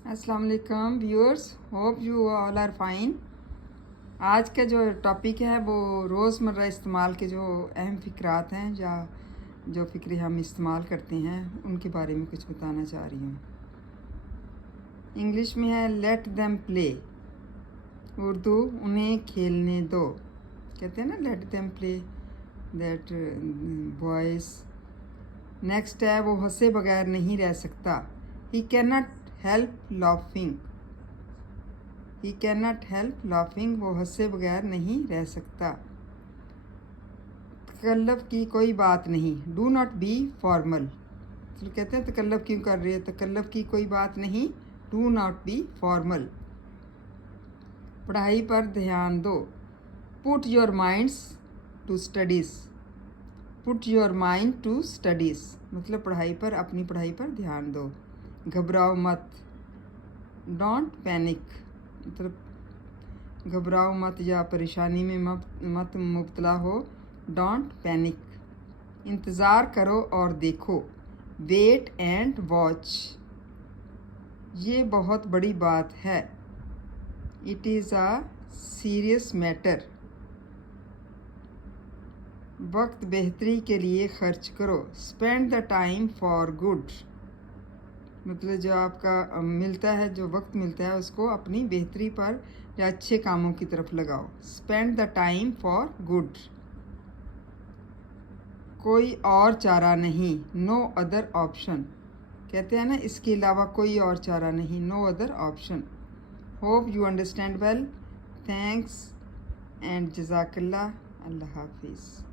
अस्सलाम वालेकुम viewers, hope you all are fine. आज का जो टॉपिक है वो रोज़मर्रा इस्तेमाल के जो अहम फ़िक्रात हैं या जो फ़िक्रे हम इस्तेमाल करते हैं उनके बारे में कुछ बताना चाह रही हूँ। इंग्लिश में है लेट देम प्ले, उर्दू उन्हें खेलने दो। कहते हैं ना let them play, that boys. Next है वो हंसे बगैर नहीं रह सकता। He can not help laughing, he can not help laughing, वो हंसे बगैर नहीं रह सकता। तकल्लुफ़ की कोई बात नहीं, डू नॉट बी फॉर्मल। तो कहते हैं तकल्लुफ़ क्यों कर रहे हो, तकल्लुफ़ की कोई बात नहीं, डू नॉट बी फॉर्मल। पढ़ाई पर ध्यान दो, put your minds to studies, put your mind to studies मतलब पढ़ाई पर, अपनी पढ़ाई पर ध्यान दो। घबराओ मत, डोंट पैनिक मतलब घबराओ मत या परेशानी में मत मुब्तला हो, डोंट पैनिक। इंतज़ार करो और देखो, वेट एंड वॉच, ये बहुत बड़ी बात है, it is a serious matter. वक्त बेहतरी के लिए खर्च करो, spend the time for good मतलब जो आपका मिलता है, जो वक्त मिलता है उसको अपनी बेहतरी पर या अच्छे कामों की तरफ लगाओ। Spend the time for good. कोई और चारा नहीं, नो अदर ऑप्शन। कहते हैं ना इसके अलावा कोई और चारा नहीं, no other option. Hope you understand well. Thanks and जज़ाकल्लाह। अल्लाह हाफिज़।